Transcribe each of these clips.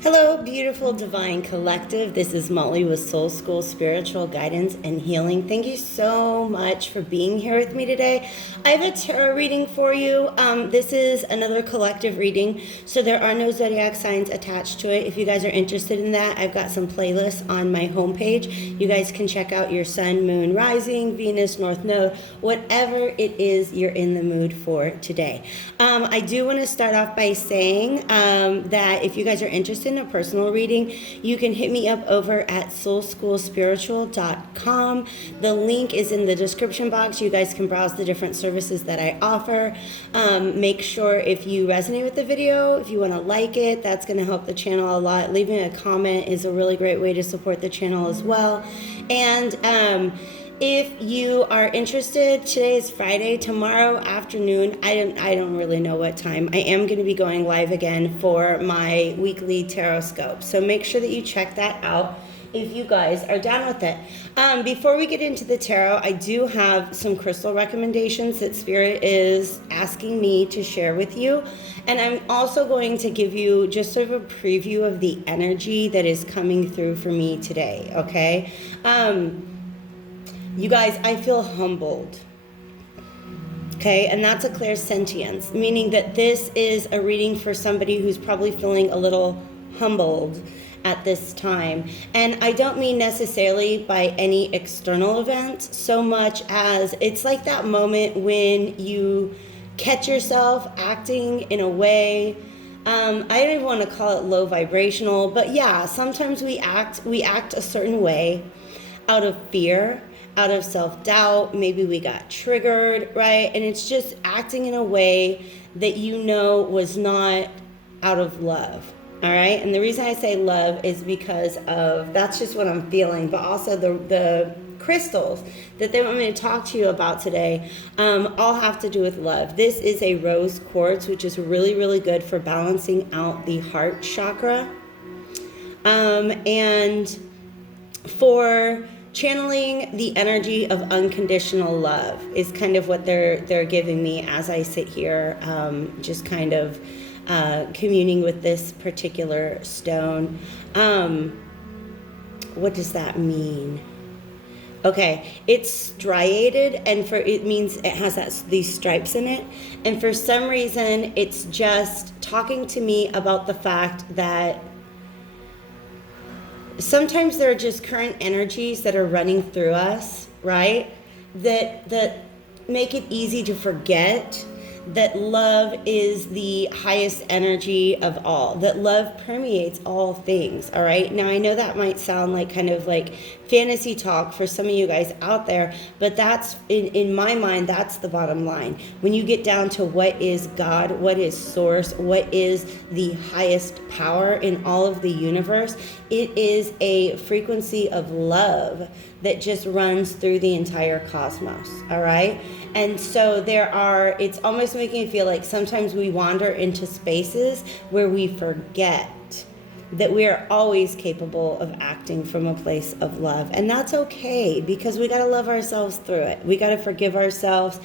Hello, beautiful divine collective. This is Molly with Soul School Spiritual Guidance and Healing. Thank you so much for being here with me today. I have a tarot reading for you. This is another collective reading, so there are no zodiac signs attached to it. If you guys are interested in that, I've got some playlists on my homepage. You guys can check out your sun, moon, rising, Venus, North Node, whatever it is you're in the mood for today. I do want to start off by saying that if you guys are interested in a personal reading, you can hit me up over at soulschoolspiritual.com. The link is in the description box. You guys can browse the different services that I offer. Make sure if you resonate with the video, if you want to like it, that's going to help the channel a lot. Leaving a comment is a really great way to support the channel as well. And if you are interested, today is Friday. Tomorrow afternoon, I don't really know what time, I am going to be going live again for my weekly tarot scope. So make sure that you check that out if you guys are down with it. Before we get into the tarot, I do have some crystal recommendations that Spirit is asking me to share with you. And I'm also going to give you just sort of a preview of the energy that is coming through for me today, okay? You guys, I feel humbled, okay? And that's a clairsentience, meaning that this is a reading for somebody who's probably feeling a little humbled at this time. And I don't mean necessarily by any external event so much as it's like that moment when you catch yourself acting in a way, I don't even want to call it low vibrational, but yeah, sometimes we act a certain way out of fear, out of self-doubt. Maybe we got triggered, right? And it's just acting in a way that you know was not out of love, all right? And the reason I say love is because of, that's just what I'm feeling, but also the crystals that they want me to talk to you about today all have to do with love. This is a rose quartz, which is really, really good for balancing out the heart chakra. And for channeling the energy of unconditional love is kind of what they're giving me as I sit here, just kind of communing with this particular stone. What does that mean? Okay, it's striated, and it means it has these stripes in it. And for some reason, it's just talking to me about the fact that sometimes there are just current energies that are running through us, right? That make it easy to forget that love is the highest energy of all, that love permeates all things, all right? Now, I know that might sound like kind of like fantasy talk for some of you guys out there, but that's, in my mind, that's the bottom line. When you get down to what is God, what is source, what is the highest power in all of the universe, it is a frequency of love that just runs through the entire cosmos, all right? And so it's almost making me feel like sometimes we wander into spaces where we forget that we are always capable of acting from a place of love. And that's okay, because we got to love ourselves through it. We got to forgive ourselves.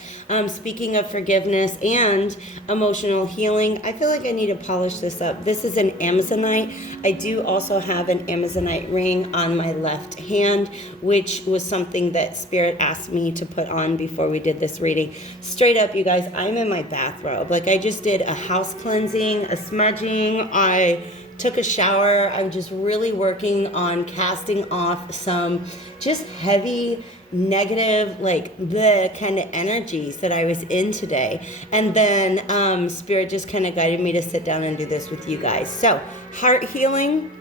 Speaking of forgiveness and emotional healing, I feel like I need to polish this up. This is an Amazonite. I do also have an Amazonite ring on my left hand, which was something that Spirit asked me to put on before we did this reading. Straight up, you guys, I'm in my bathrobe. Like, I just did a house cleansing, a smudging. I took a shower. I'm just really working on casting off some just heavy, negative, like the kind of energies that I was in today. And then Spirit just kind of guided me to sit down and do this with you guys. So, heart healing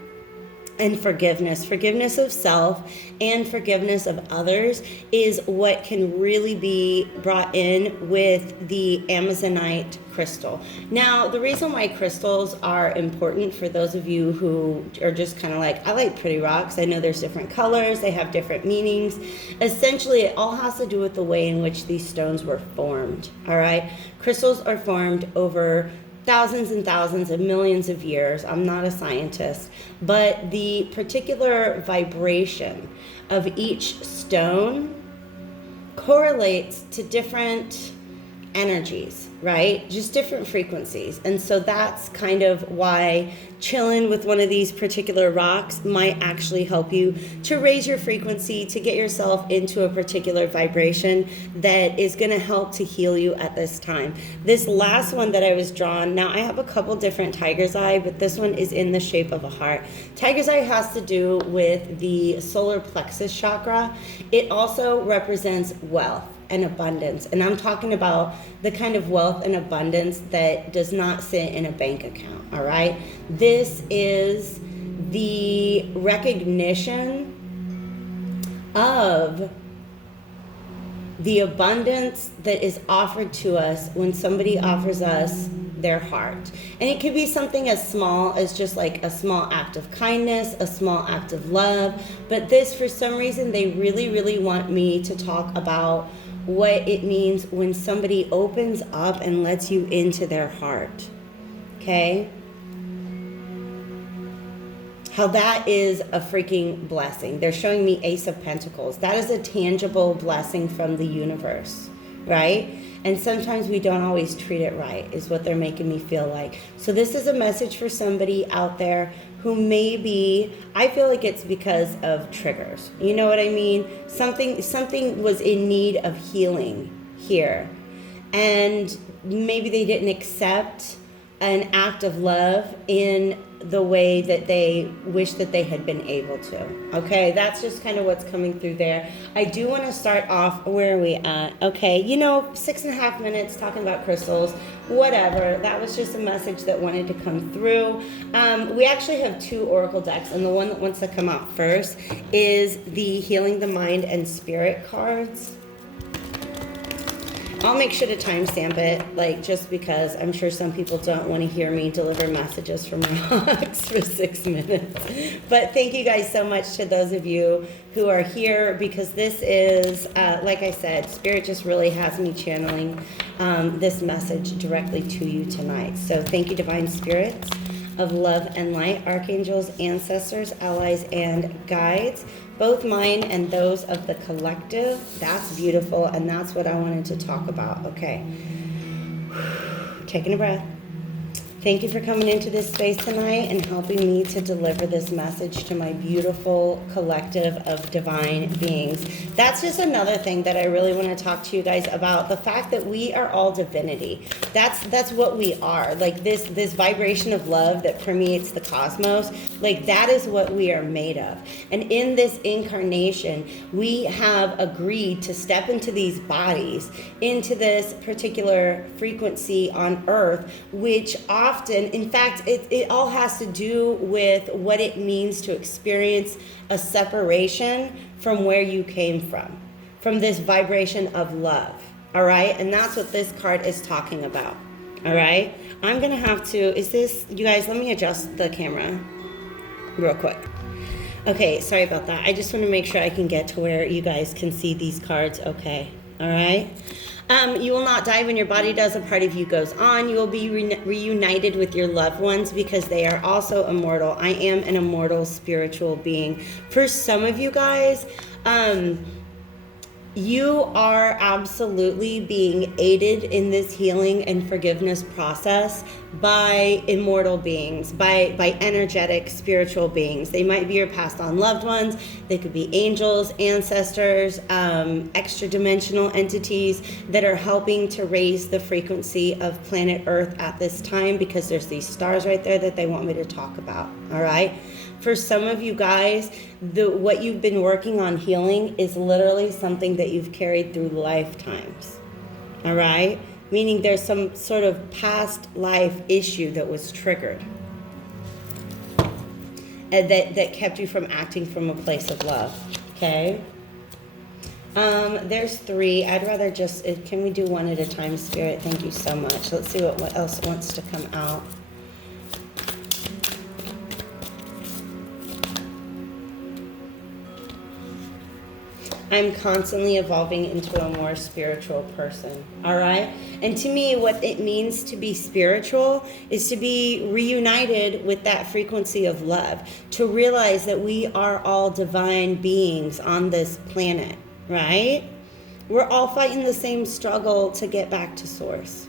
and forgiveness of self and forgiveness of others is what can really be brought in with the Amazonite crystal. Now, the reason why crystals are important for those of you who are just kind of like, I like pretty rocks. I know there's different colors. They have different meanings. Essentially, it all has to do with the way in which these stones were formed, all right? Crystals are formed over thousands and thousands of millions of years. I'm not a scientist, but the particular vibration of each stone correlates to different energies, right? Just different frequencies. And so that's kind of why chilling with one of these particular rocks might actually help you to raise your frequency, to get yourself into a particular vibration that is going to help to heal you at this time. This last one that I was drawn, now I have a couple different tiger's eye, but this one is in the shape of a heart. Tiger's eye has to do with the solar plexus chakra. It also represents wealth and abundance. And I'm talking about the kind of wealth and abundance that does not sit in a bank account, all right? This is the recognition of the abundance that is offered to us when somebody offers us their heart. And it could be something as small as just like a small act of kindness, a small act of love. But this, for some reason, they really, really want me to talk about what it means when somebody opens up and lets you into their heart, okay? How that is a freaking blessing. They're showing me Ace of Pentacles. That is a tangible blessing from the universe, right? And sometimes we don't always treat it right, is what they're making me feel like. So this is a message for somebody out there who maybe, I feel like it's because of triggers. You know what I mean? Something was in need of healing here. And maybe they didn't accept an act of love in the way that they wish that they had been able to. Okay, that's just kind of what's coming through there. I do want to start off, where are we at? Okay, 6.5 minutes talking about crystals, whatever. That was just a message that wanted to come through. We actually have 2 oracle decks, and the one that wants to come out first is the Healing the Mind and Spirit cards. I'll make sure to timestamp it, just because I'm sure some people don't want to hear me deliver messages from rocks for 6 minutes. But thank you guys so much to those of you who are here, because this is, like I said, Spirit just really has me channeling this message directly to you tonight. So thank you, Divine Spirits of love and light, archangels, ancestors, allies, and guides, both mine and those of the collective. That's beautiful, and that's what I wanted to talk about. Okay, taking a breath. Thank you for coming into this space tonight and helping me to deliver this message to my beautiful collective of divine beings. That's just another thing that I really want to talk to you guys about, the fact that we are all divinity. That's what we are. This vibration of love that permeates the cosmos, that is what we are made of. And in this incarnation, we have agreed to step into these bodies, into this particular frequency on Earth, which often, in fact, it all has to do with what it means to experience a separation from where you came from this vibration of love, all right? And that's what this card is talking about, all right? I'm gonna have to, you guys, let me adjust the camera real quick. Okay, sorry about that. I just want to make sure I can get to where you guys can see these cards, okay, all right? You will not die when your body does. A part of you goes on. You will be reunited with your loved ones because they are also immortal. I am an immortal spiritual being. For some of you guys, you are absolutely being aided in this healing and forgiveness process by immortal beings, by energetic spiritual beings. They might be your passed on loved ones. They could be angels, ancestors, extra dimensional entities that are helping to raise the frequency of planet Earth at this time, because there's these stars right there that they want me to talk about, all right? For some of you guys, what you've been working on healing is literally something that you've carried through lifetimes, all right? Meaning there's some sort of past life issue that was triggered and that kept you from acting from a place of love, okay? There's 3. I'd rather just, can we do one at a time, Spirit? Thank you so much. Let's see what else wants to come out. I'm constantly evolving into a more spiritual person, all right? And to me, what it means to be spiritual is to be reunited with that frequency of love, to realize that we are all divine beings on this planet, right? We're all fighting the same struggle to get back to source,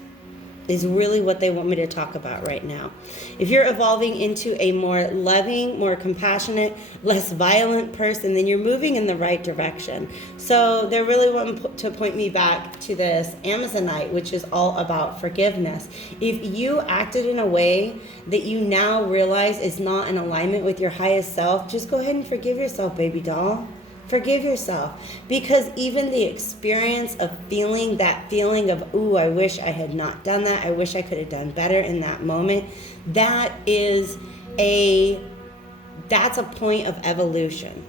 is really what they want me to talk about right now. If you're evolving into a more loving, more compassionate, less violent person, then you're moving in the right direction. So they're really wanting to point me back to this Amazonite, which is all about forgiveness. If you acted in a way that you now realize is not in alignment with your highest self, just go ahead and forgive yourself, baby doll. Forgive yourself, because even the experience of feeling that feeling of, ooh, I wish I had not done that, I wish I could have done better in that moment, that's a point of evolution,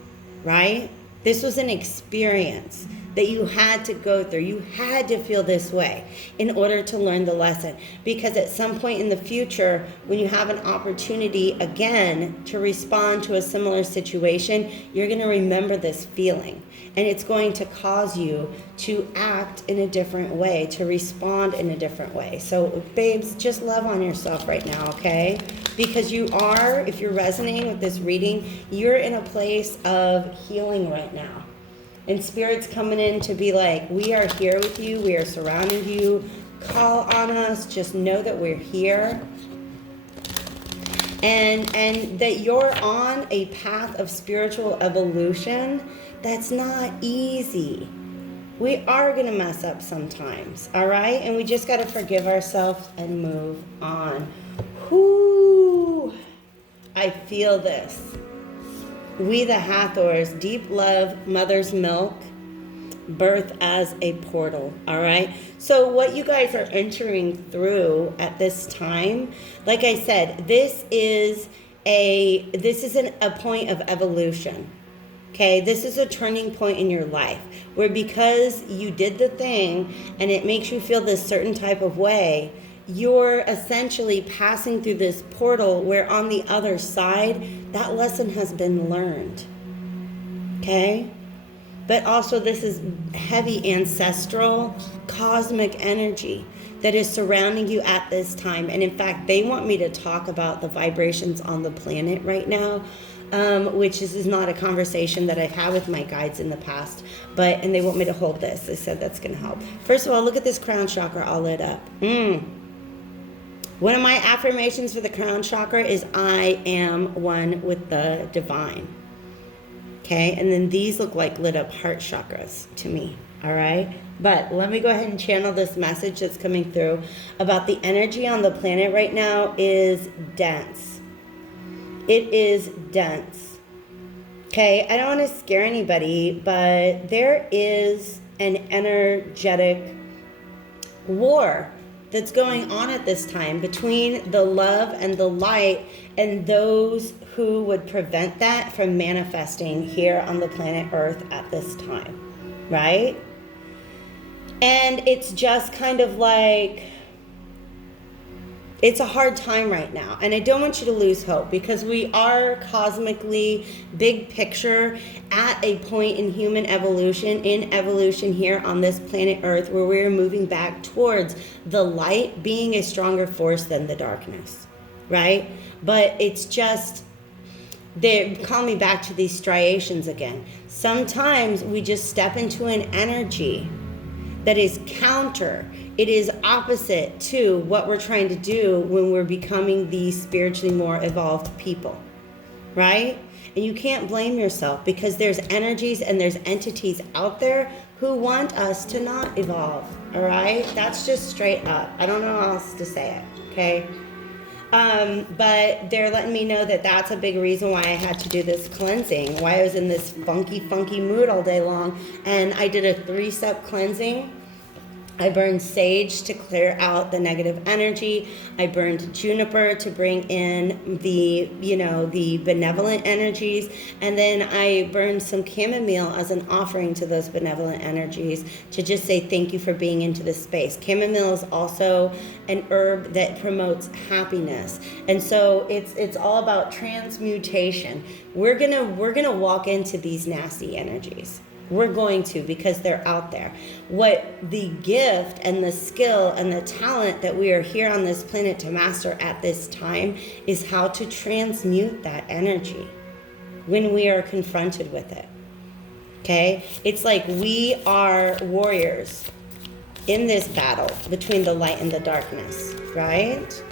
right? This was an experience that you had to go through. You had to feel this way in order to learn the lesson. Because at some point in the future, when you have an opportunity again to respond to a similar situation, you're going to remember this feeling. And it's going to cause you to act in a different way, to respond in a different way. So, babes, just love on yourself right now, okay? Because you are, if you're resonating with this reading, you're in a place of healing right now. And Spirit's coming in to be like, we are here with you. We are surrounding you. Call on us. Just know that we're here. And that you're on a path of spiritual evolution that's not easy. We are going to mess up sometimes, all right? And we just got to forgive ourselves and move on. Whoo! I feel this. We the Hathors, deep love, mother's milk, birth as a portal, all right? So what you guys are entering through at this time, like I said, this is a point of evolution, okay? This is a turning point in your life where, because you did the thing and it makes you feel this certain type of way, you're essentially passing through this portal where on the other side, that lesson has been learned. Okay? But also this is heavy ancestral, cosmic energy that is surrounding you at this time. And in fact, they want me to talk about the vibrations on the planet right now, which is not a conversation that I've had with my guides in the past. And they want me to hold this. They said that's going to help. First of all, look at this crown chakra all lit up. One of my affirmations for the crown chakra is I am one with the divine. Okay, and then these look like lit up heart chakras to me, all right? But let me go ahead and channel this message that's coming through about the energy on the planet right now is dense. It is dense. Okay, I don't want to scare anybody, but there is an energetic war that's going on at this time between the love and the light and those who would prevent that from manifesting here on the planet Earth at this time, right? And it's just kind of like, it's a hard time right now. And I don't want you to lose hope, because we are cosmically, big picture, at a point in human evolution, here on this planet Earth, where we're moving back towards the light being a stronger force than the darkness, right? But it's just, they call me back to these striations again. Sometimes we just step into an energy that is counter. It is opposite to what we're trying to do when we're becoming these spiritually more evolved people, right? And you can't blame yourself, because there's energies and there's entities out there who want us to not evolve, all right? That's just straight up. I don't know how else to say it, okay? But they're letting me know that that's a big reason why I had to do this cleansing, why I was in this funky mood all day long. And I did a 3-step cleansing. I burned sage to clear out the negative energy. I burned juniper to bring in the benevolent energies. And then I burned some chamomile as an offering to those benevolent energies to just say thank you for being into this space. Chamomile is also an herb that promotes happiness. And so it's all about transmutation. We're gonna walk into these nasty energies. We're going to, because they're out there. What the gift and the skill and the talent that we are here on this planet to master at this time is how to transmute that energy when we are confronted with it. Okay? It's like we are warriors in this battle between the light and the darkness, right?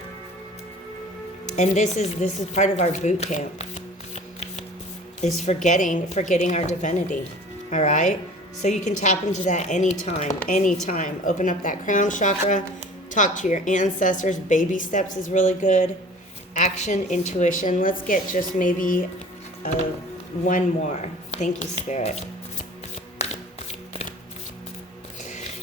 And this is part of our boot camp, is forgetting our divinity, all right? So you can tap into that anytime. Open up that crown chakra, talk to your ancestors. Baby steps is really good. Action, intuition. Let's get just maybe one more. Thank you, Spirit.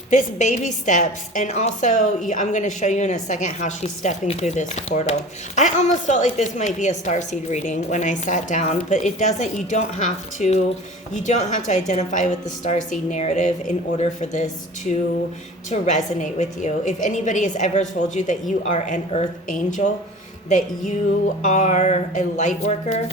This baby steps, and also I'm going to show you in a second how she's stepping through this portal. I almost felt like this might be a starseed reading when I sat down, but it doesn't. You don't have to identify with the starseed narrative in order for this to resonate with you. If anybody has ever told you that you are an earth angel, that you are a light worker,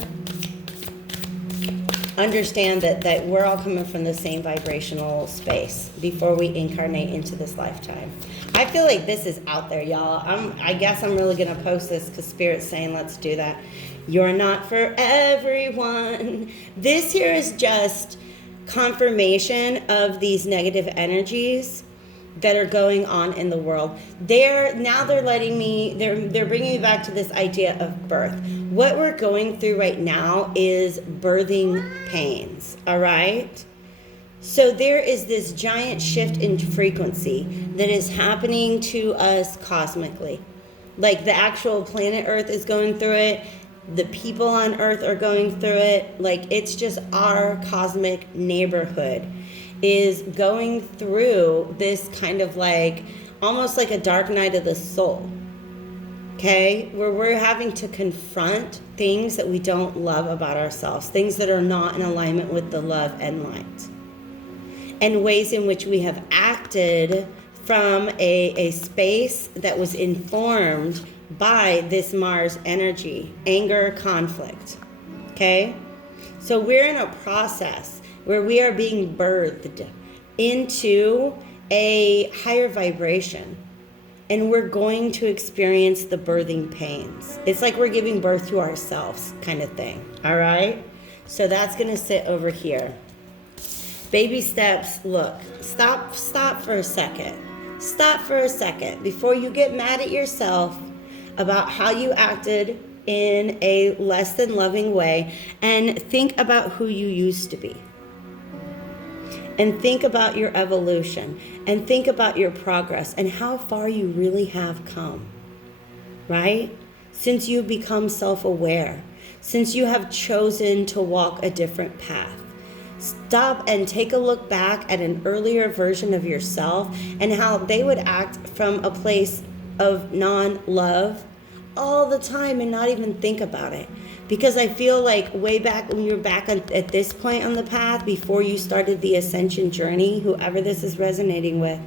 understand that we're all coming from the same vibrational space before we incarnate into this lifetime. I feel like this is out there, y'all. I guess I'm really going to post this because Spirit's saying let's do that. You're not for everyone. This here is just confirmation of these negative energies that are going on in the world. They're bringing me back to this idea of birth. What we're going through right now is birthing pains, all right? So there is this giant shift in frequency that is happening to us cosmically. Like the actual planet Earth is going through it. The people on Earth are going through it. Like it's just our cosmic neighborhood is going through this kind of like, almost like a dark night of the soul, okay? Where we're having to confront things that we don't love about ourselves, things that are not in alignment with the love and light, and ways in which we have acted from a space that was informed by this Mars energy, anger, conflict, okay? So we're in a process where we are being birthed into a higher vibration, and we're going to experience the birthing pains. It's like we're giving birth to ourselves kind of thing, all right? So that's going to sit over here. Baby steps, look, stop for a second. Stop for a second before you get mad at yourself about how you acted in a less than loving way, and think about who you used to be. And think about your evolution, and think about your progress and how far you really have come, right? Since you've become self-aware, since you have chosen to walk a different path. Stop and take a look back at an earlier version of yourself and how they would act from a place of non-love all the time and not even think about it. Because I feel like way back when you're back at this point on the path, before you started the ascension journey, whoever this is resonating with,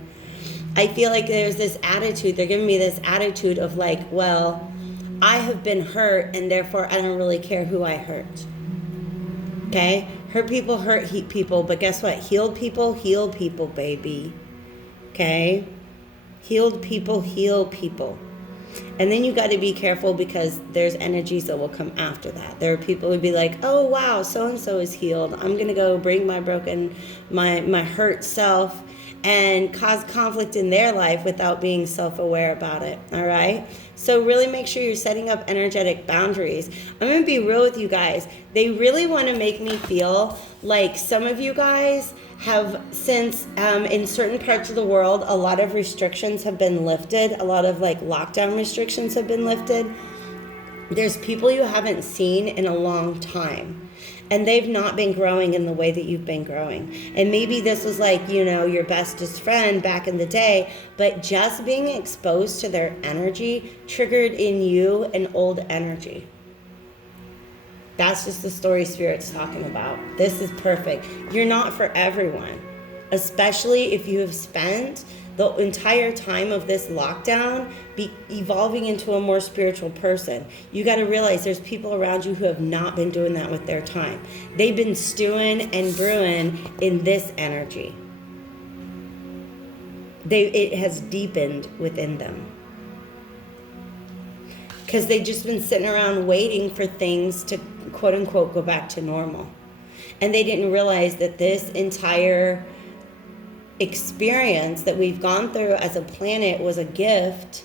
I feel like there's this attitude, they're giving me this attitude of like, well, I have been hurt and therefore I don't really care who I hurt. Okay? Hurt people, hurt people, but guess what? Heal people, baby. Okay? Healed people, heal people. And then you got to be careful because there's energies that will come after that. There are people who would be like, oh, wow, so-and-so is healed. I'm going to go bring my hurt self and cause conflict in their life without being self-aware about it, all right? So really make sure you're setting up energetic boundaries. I'm going to be real with you guys. They really want to make me feel like some of you guys have, since in certain parts of the world, a lot of restrictions have been lifted. A lot of like lockdown restrictions have been lifted. There's people you haven't seen in a long time, and they've not been growing in the way that you've been growing. And maybe this was like, you know, your bestest friend back in the day, but just being exposed to their energy triggered in you an old energy. That's just the story Spirit's talking about. This is perfect. You're not for everyone, especially if you have spent the entire time of this lockdown evolving into a more spiritual person. You got to realize there's people around you who have not been doing that with their time. They've been stewing and brewing in this energy. It has deepened within them. Because they've just been sitting around waiting for things to, quote unquote, go back to normal. And they didn't realize that this entire experience that we've gone through as a planet was a gift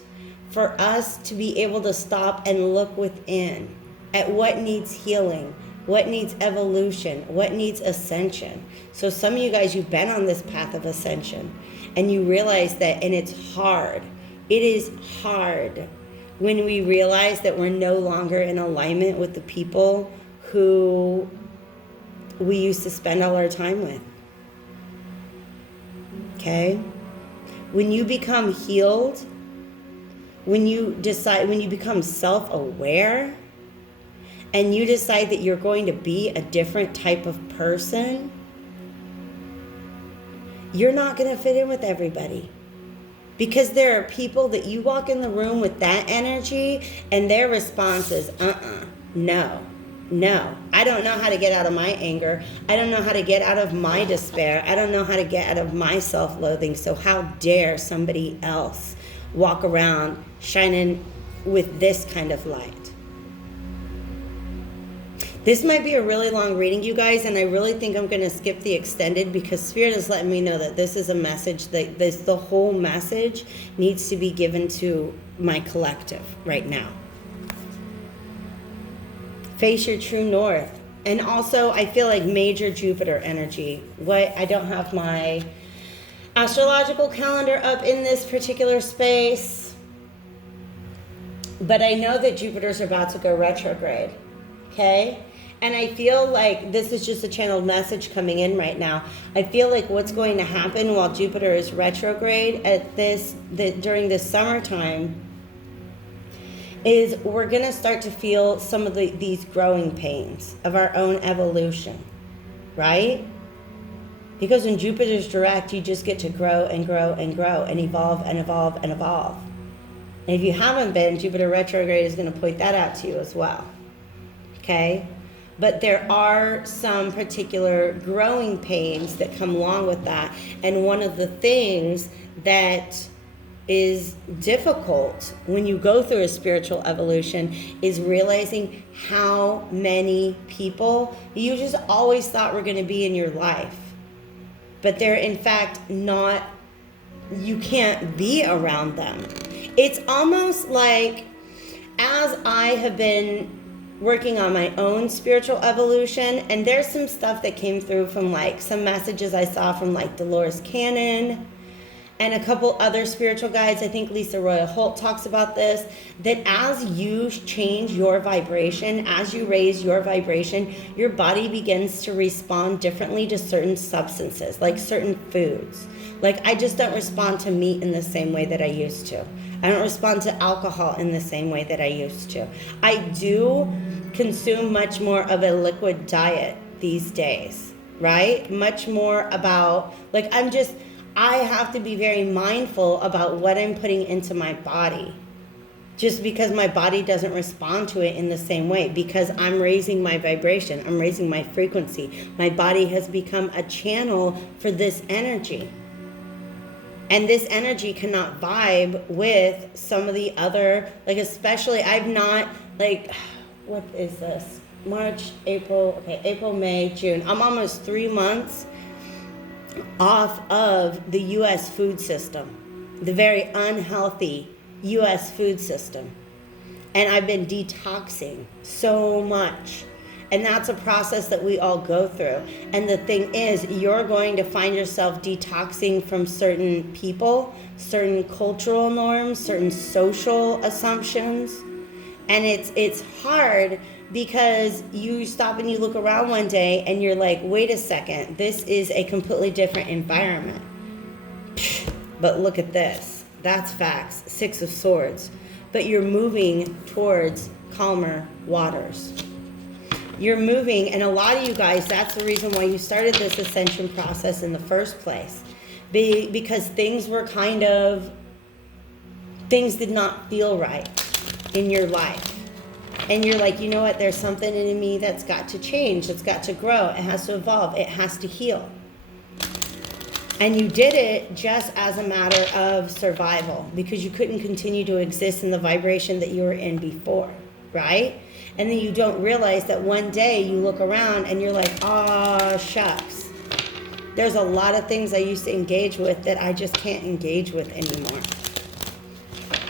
for us to be able to stop and look within at what needs healing, what needs evolution, what needs ascension. So some of you guys, you've been on this path of ascension and you realize that, and it's hard. It is hard when we realize that we're no longer in alignment with the people who we used to spend all our time with. Okay? When you become healed, when you become self-aware, and you decide that you're going to be a different type of person, you're not going to fit in with everybody. Because there are people that you walk in the room with that energy and their response is, no. I don't know how to get out of my anger. I don't know how to get out of my despair. I don't know how to get out of my self-loathing. So how dare somebody else walk around shining with this kind of light? This might be a really long reading, you guys, and I really think I'm going to skip the extended because Spirit is letting me know that this is a message that the whole message needs to be given to my collective right now. Face your true north. And also, I feel like major Jupiter energy. I don't have my astrological calendar up in this particular space, but I know that Jupiter's about to go retrograde. Okay? And I feel like this is just a channeled message coming in right now. I feel like what's going to happen while Jupiter is retrograde during this summertime is we're going to start to feel some of these growing pains of our own evolution, right? Because when Jupiter's direct, you just get to grow and grow and grow and evolve and evolve and evolve. And if you haven't been, Jupiter retrograde is going to point that out to you as well. Okay? But there are some particular growing pains that come along with that. And one of the things that is difficult when you go through a spiritual evolution is realizing how many people you just always thought were going to be in your life. But they're in fact not, you can't be around them. It's almost like as I have been working on my own spiritual evolution, and there's some stuff that came through from like some messages I saw from like Dolores Cannon and a couple other spiritual guides. I think Lisa Royal Holt talks about this, that as you change your vibration, as you raise your vibration, your body begins to respond differently to certain substances, like certain foods. Like I just don't respond to meat in the same way that I used to. I don't respond to alcohol in the same way that I used to. I do consume much more of a liquid diet these days, right? Much more about, like I have to be very mindful about what I'm putting into my body. Just because my body doesn't respond to it in the same way, because I'm raising my vibration, I'm raising my frequency. My body has become a channel for this energy. And this energy cannot vibe with some of the other, like especially I've not, like, what is this? March, April, May, June. I'm almost 3 months off of the U.S. food system, the very unhealthy U.S. food system. And I've been detoxing so much. And that's a process that we all go through. And the thing is, you're going to find yourself detoxing from certain people, certain cultural norms, certain social assumptions. And it's hard because you stop and you look around one day and you're like, wait a second, this is a completely different environment. But look at this. That's facts. 6 of Swords. But you're moving towards calmer waters. You're moving, and a lot of you guys, that's the reason why you started this ascension process in the first place. Because things did not feel right in your life. And you're like, you know what, there's something in me that's got to change, that's got to grow, it has to evolve, it has to heal. And you did it just as a matter of survival, because you couldn't continue to exist in the vibration that you were in before, right? And then you don't realize that one day you look around and you're like, ah, shucks. There's a lot of things I used to engage with that I just can't engage with anymore.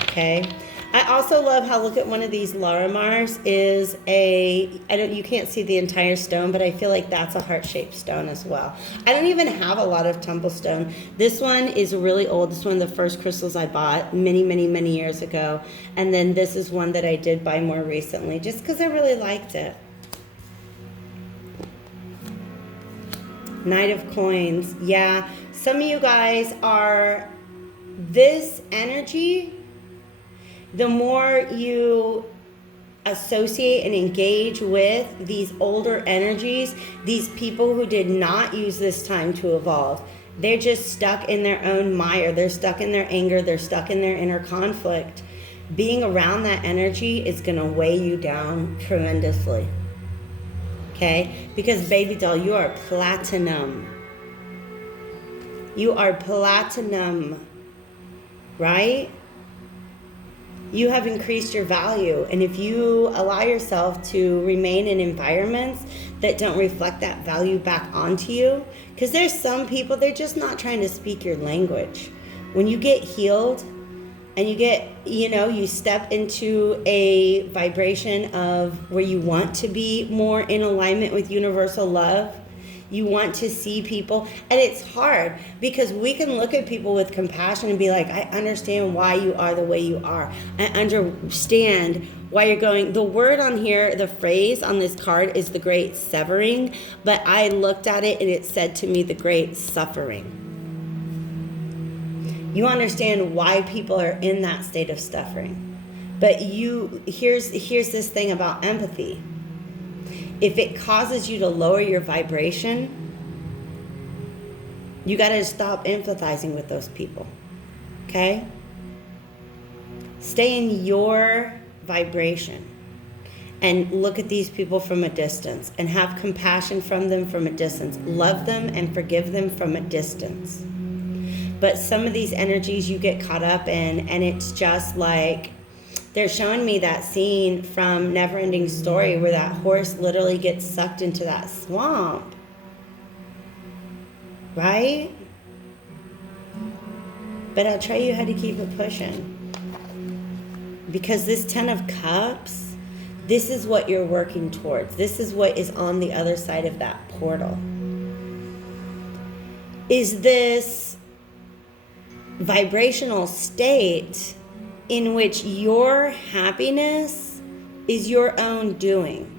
Okay? I also love how, look at one of these Larimars is you can't see the entire stone, but I feel like that's a heart-shaped stone as well. I don't even have a lot of tumble stone. This one is really old. This is one of the first crystals I bought many, many, many years ago. And then this is one that I did buy more recently just because I really liked it. Knight of Coins. Yeah, some of you guys are this energy. The more you associate and engage with these older energies, these people who did not use this time to evolve, they're just stuck in their own mire. They're stuck in their anger. They're stuck in their inner conflict. Being around that energy is going to weigh you down tremendously. Okay? Because, baby doll, you are platinum. You are platinum. Right? You have increased your value. And if you allow yourself to remain in environments that don't reflect that value back onto you, because there's some people, they're just not trying to speak your language. When you get healed and you get, you step into a vibration of where you want to be more in alignment with universal love, you want to see people, and it's hard because we can look at people with compassion and be like, I understand why you are the way you are. I understand why you're going. The word on here, the phrase on this card is the great severing, but I looked at it and it said to me the great suffering. You understand why people are in that state of suffering. But here's this thing about empathy. If it causes you to lower your vibration, you got to stop empathizing with those people. Okay? Stay in your vibration and look at these people from a distance and have compassion from them from a distance. Love them and forgive them from a distance. But some of these energies you get caught up in, and it's just like, they're showing me that scene from Neverending Story where that horse literally gets sucked into that swamp. Right? But I'll tell you how to keep it pushing. Because this 10 of Cups, this is what you're working towards. This is what is on the other side of that portal. Is this vibrational state in which your happiness is your own doing,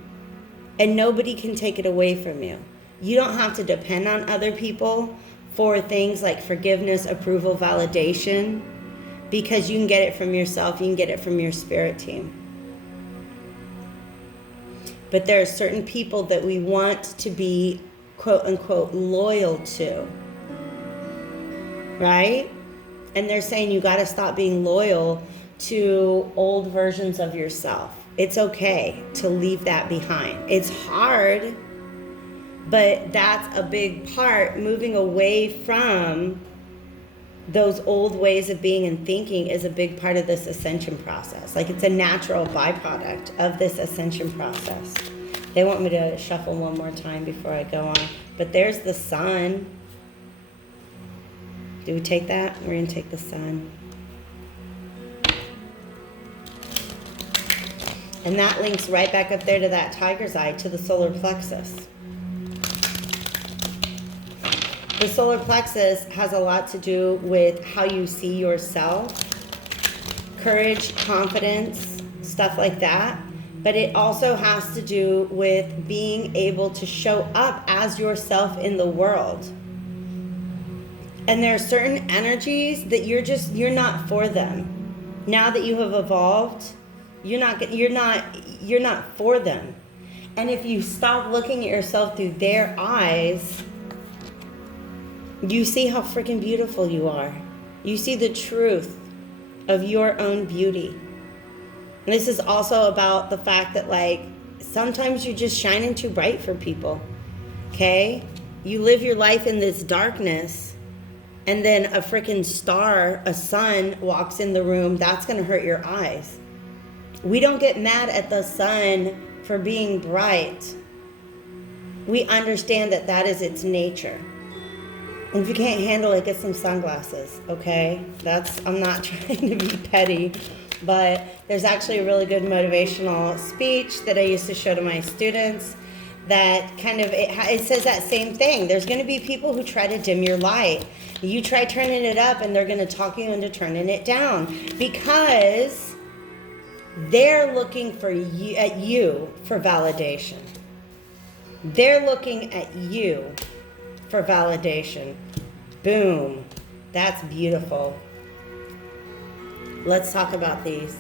and nobody can take it away from you. You don't have to depend on other people for things like forgiveness, approval, validation, because you can get it from yourself, you can get it from your spirit team. But there are certain people that we want to be, quote unquote, loyal to, right? And they're saying you got to stop being loyal to old versions of yourself. It's okay to leave that behind. It's hard, but that's a big part. Moving away from those old ways of being and thinking is a big part of this ascension process. Like, it's a natural byproduct of this ascension process. They want me to shuffle one more time before I go on. But there's the sun. Do we take that? We're going to take the sun. And that links right back up there to that tiger's eye, to the solar plexus. The solar plexus has a lot to do with how you see yourself, courage, confidence, stuff like that. But it also has to do with being able to show up as yourself in the world. And there are certain energies that you're not for them. Now that you have evolved, you're not for them. And if you stop looking at yourself through their eyes, you see how freaking beautiful you are. You see the truth of your own beauty. And this is also about the fact that, like, sometimes you're just shining too bright for people. Okay? You live your life in this darkness, and then a freaking star, a sun, walks in the room. That's going to hurt your eyes. We don't get mad at the sun for being bright, we understand that that is its nature. And if you can't handle it, get some sunglasses, okay? I'm not trying to be petty, but there's actually a really good motivational speech that I used to show to my students that kind of, it says that same thing. There's going to be people who try to dim your light. You try turning it up and they're going to talk you into turning it down because they're looking at you for validation. They're looking at you for validation. Boom. That's beautiful. Let's talk about these.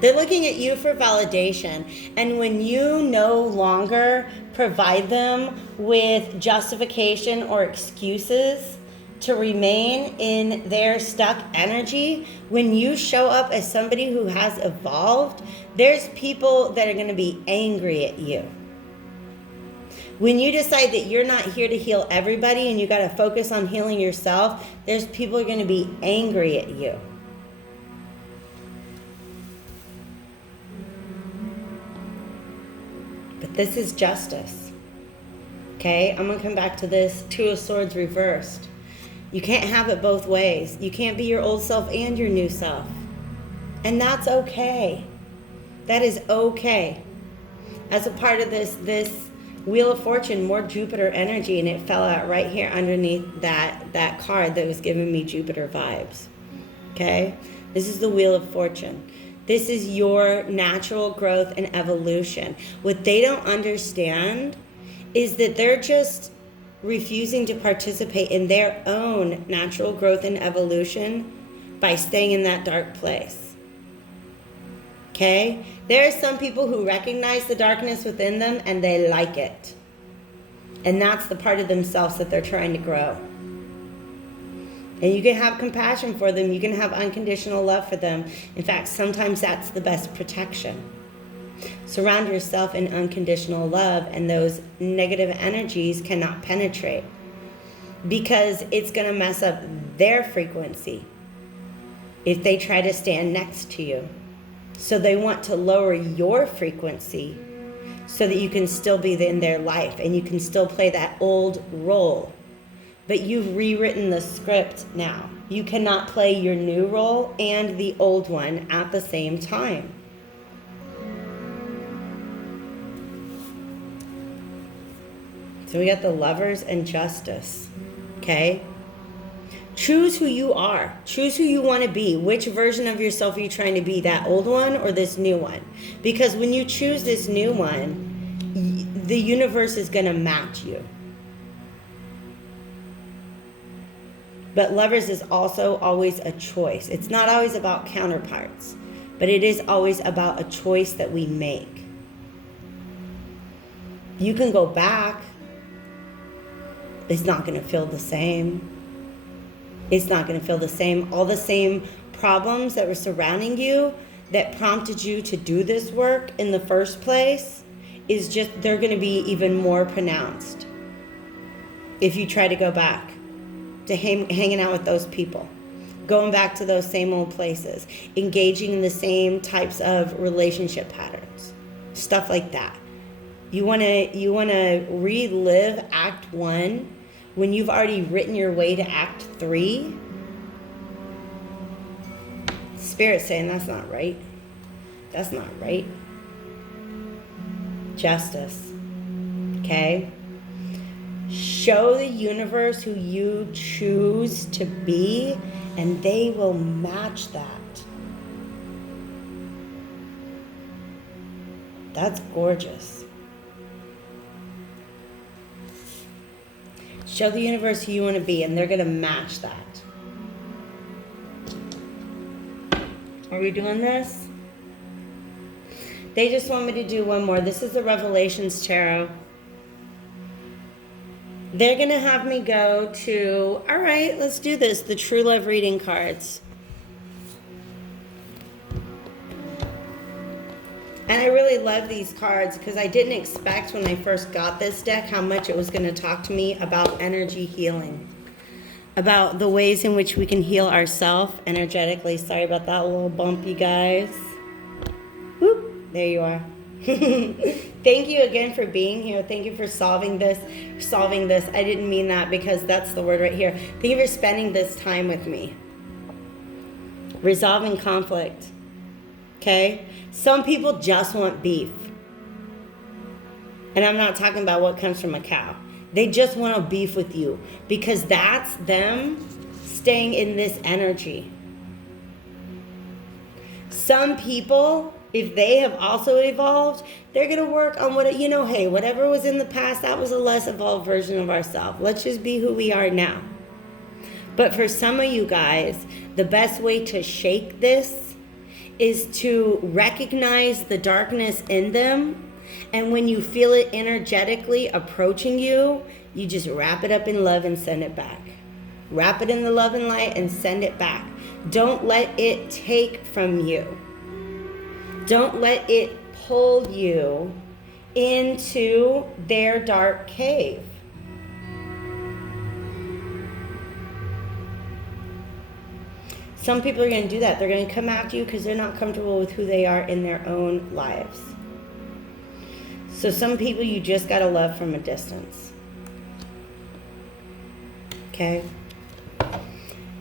They're looking at you for validation. And when you no longer provide them with justification or excuses to remain in their stuck energy, when you show up as somebody who has evolved, there's people that are going to be angry at you. When you decide that you're not here to heal everybody and you got to focus on healing yourself, there's people who are going to be angry at you. But this is justice. Okay, I'm going to come back to this Two of Swords reversed. You can't have it both ways. You can't be your old self and your new self. And that's okay. That is okay. As a part of this Wheel of Fortune, more Jupiter energy, and it fell out right here underneath that card that was giving me Jupiter vibes. Okay? This is the Wheel of Fortune. This is your natural growth and evolution. What they don't understand is that they're just refusing to participate in their own natural growth and evolution by staying in that dark place. Okay? There are some people who recognize the darkness within them and they like it. And that's the part of themselves that they're trying to grow. And you can have compassion for them. You can have unconditional love for them. In fact, sometimes that's the best protection. Surround yourself in unconditional love and those negative energies cannot penetrate because it's going to mess up their frequency if they try to stand next to you. So they want to lower your frequency so that you can still be in their life and you can still play that old role. But you've rewritten the script now. You cannot play your new role and the old one at the same time. So we got the Lovers and Justice, okay? Choose who you are. Choose who you want to be. Which version of yourself are you trying to be, that old one or this new one? Because when you choose this new one, the universe is going to match you. But Lovers is also always a choice. It's not always about counterparts, but it is always about a choice that we make. You can go back. It's not going to feel the same. It's not going to feel the same. All the same problems that were surrounding you that prompted you to do this work in the first place is just, they're going to be even more pronounced if you try to go back to hanging out with those people, going back to those same old places, engaging in the same types of relationship patterns, stuff like that. You want to relive Act 1 when you've already written your way to Act 3? Spirit's saying that's not right. That's not right. Justice. Okay? Show the universe who you choose to be, and they will match that. That's gorgeous. Show the universe who you want to be, and they're going to match that. Are we doing this? They just want me to do one more. This is the Revelations Tarot. They're going to have me go to, all right, let's do this, the True Love reading cards. And I really love these cards because I didn't expect when I first got this deck how much it was going to talk to me about energy healing. About the ways in which we can heal ourselves energetically. Sorry about that little bump, you guys. Whoop, there you are. Thank you again for being here. Thank you for solving this. I didn't mean that because that's the word right here. Thank you for spending this time with me. Resolving conflict. Okay? Some people just want beef. And I'm not talking about what comes from a cow. They just want to beef with you because that's them staying in this energy. Some people, if they have also evolved, they're going to work on what, hey, whatever was in the past, that was a less evolved version of ourselves. Let's just be who we are now. But for some of you guys, the best way to shake this is to recognize the darkness in them. And when you feel it energetically approaching you, you just wrap it up in love and send it back. Wrap it in the love and light and send it back. Don't let it take from you. Don't let it pull you into their dark cave. Some people are going to do that. They're going to come after you because they're not comfortable with who they are in their own lives. So some people you just got to love from a distance. Okay?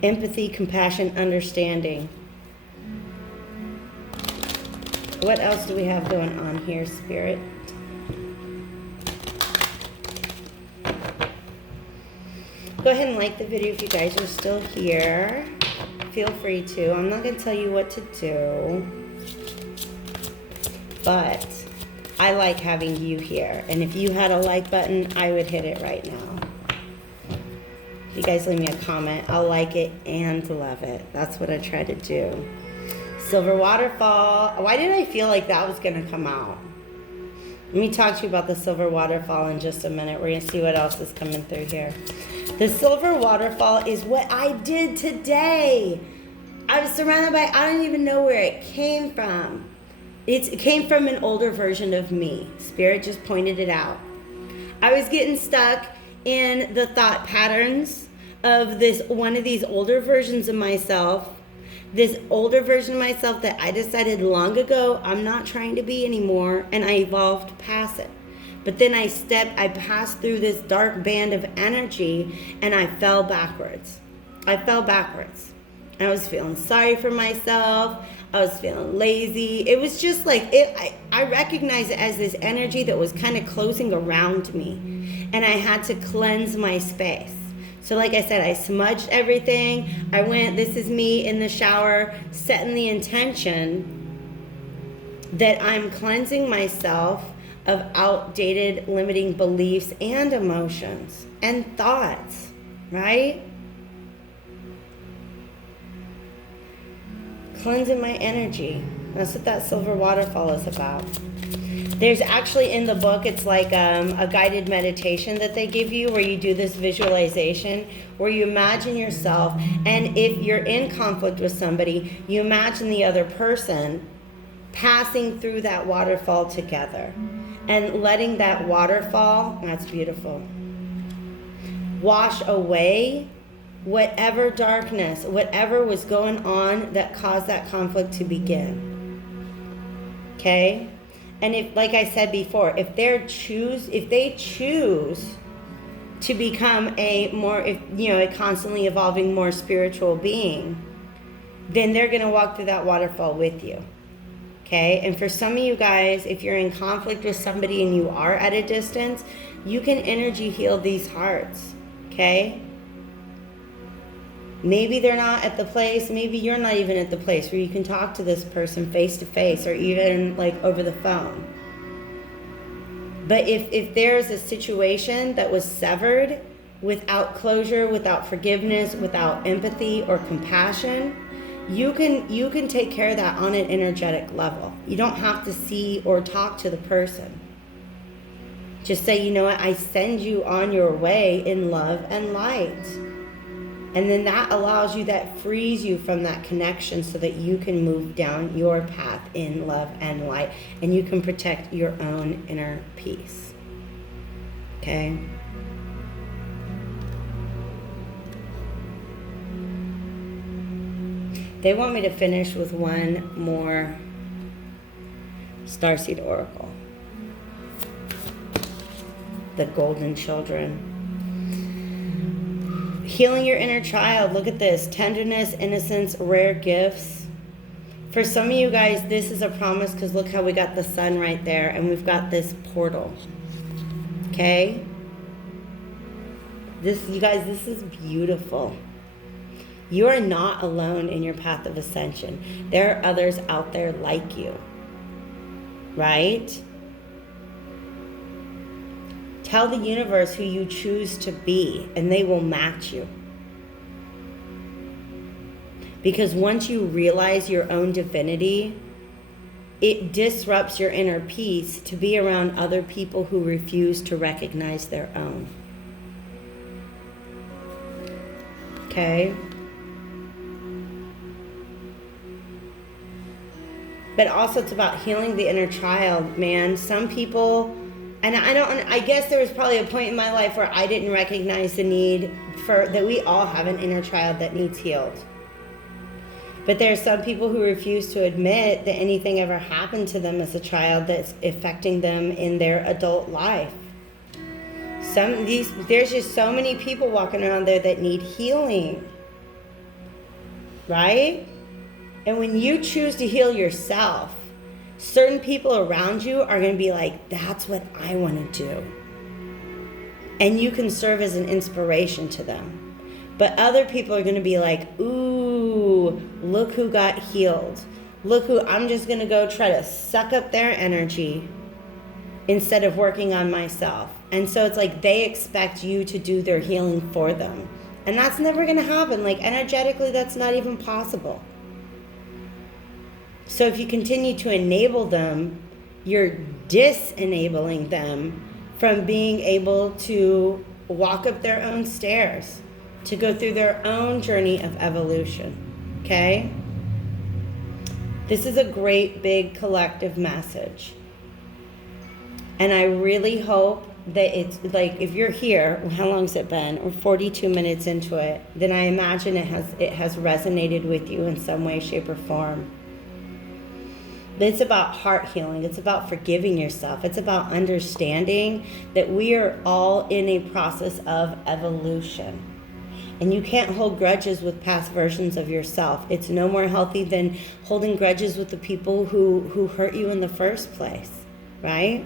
Empathy, compassion, understanding. What else do we have going on here, Spirit? Go ahead and like the video if you guys are still here. Feel free to. I'm not going to tell you what to do. But I like having you here. And if you had a like button, I would hit it right now. If you guys leave me a comment, I'll like it and love it. That's what I try to do. Silver waterfall. Why did I feel like that was going to come out? Let me talk to you about the silver waterfall in just a minute. We're going to see what else is coming through here. The silver waterfall is what I did today. I was surrounded by, I don't even know where it came from. It came from an older version of me. Spirit just pointed it out. I was getting stuck in the thought patterns of one of these older versions of myself. This older version of myself that I decided long ago I'm not trying to be anymore, and I evolved past it. But then I passed through this dark band of energy and I fell backwards. And I was feeling sorry for myself. I was feeling lazy. It was just like, I recognized it as this energy that was kind of closing around me. And I had to cleanse my space. So like I said, I smudged everything. I went, this is me in the shower, setting the intention that I'm cleansing myself of outdated limiting beliefs and emotions and thoughts, right? Cleansing my energy. That's what that silver waterfall is about. There's actually in the book, it's like a guided meditation that they give you where you do this visualization where you imagine yourself, and if you're in conflict with somebody, you imagine the other person passing through that waterfall together and letting that waterfall, that's beautiful, wash away whatever darkness, whatever was going on that caused that conflict to begin. Okay? And if, like I said before, if they choose to become a constantly evolving, more spiritual being, then they're going to walk through that waterfall with you. Okay? And for some of you guys, if you're in conflict with somebody and you are at a distance, you can energy heal these hearts. Okay? Maybe they're not at the place, maybe you're not even at the place where you can talk to this person face to face or even like over the phone. But if there's a situation that was severed without closure, without forgiveness, without empathy or compassion, you can take care of that on an energetic level. You don't have to see or talk to the person. Just say, you know what, I send you on your way in love and light. And then that allows you, that frees you from that connection so that you can move down your path in love and light. And you can protect your own inner peace. Okay? They want me to finish with one more Starseed Oracle. the golden children. Healing your inner child. Look at this. Tenderness, innocence, rare gifts. For some of you guys, this is a promise because look how we got the sun right there and we've got this portal. Okay? You guys, this is beautiful. You are not alone in your path of ascension. There are others out there like you. Right? Tell the universe who you choose to be, and they will match you. Because once you realize your own divinity, it disrupts your inner peace to be around other people who refuse to recognize their own. Okay? But also it's about healing the inner child, man. Some people, and I guess there was probably a point in my life where I didn't recognize the need that we all have an inner child that needs healed. But there are some people who refuse to admit that anything ever happened to them as a child that's affecting them in their adult life. There's just so many people walking around there that need healing. Right? And when you choose to heal yourself, certain people around you are going to be like, that's what I want to do. And you can serve as an inspiration to them. But other people are going to be like, ooh, look who got healed. Look who, I'm just going to go try to suck up their energy instead of working on myself. And so it's like they expect you to do their healing for them. And that's never going to happen. Like energetically, that's not even possible. So if you continue to enable them, you're disenabling them from being able to walk up their own stairs, to go through their own journey of evolution. Okay? This is a great big collective message. And I really hope that it's like, if you're here, how long has it been? We're 42 minutes into it. Then I imagine it has resonated with you in some way, shape, or form. It's about heart healing. It's about forgiving yourself. It's about understanding that we are all in a process of evolution. And you can't hold grudges with past versions of yourself. It's no more healthy than holding grudges with the people who hurt you in the first place, right?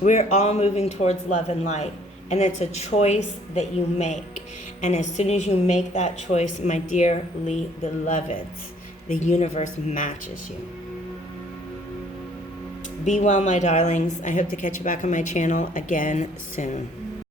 We're all moving towards love and light. And it's a choice that you make. And as soon as you make that choice, my dearly beloveds, the universe matches you. Be well, my darlings. I hope to catch you back on my channel again soon.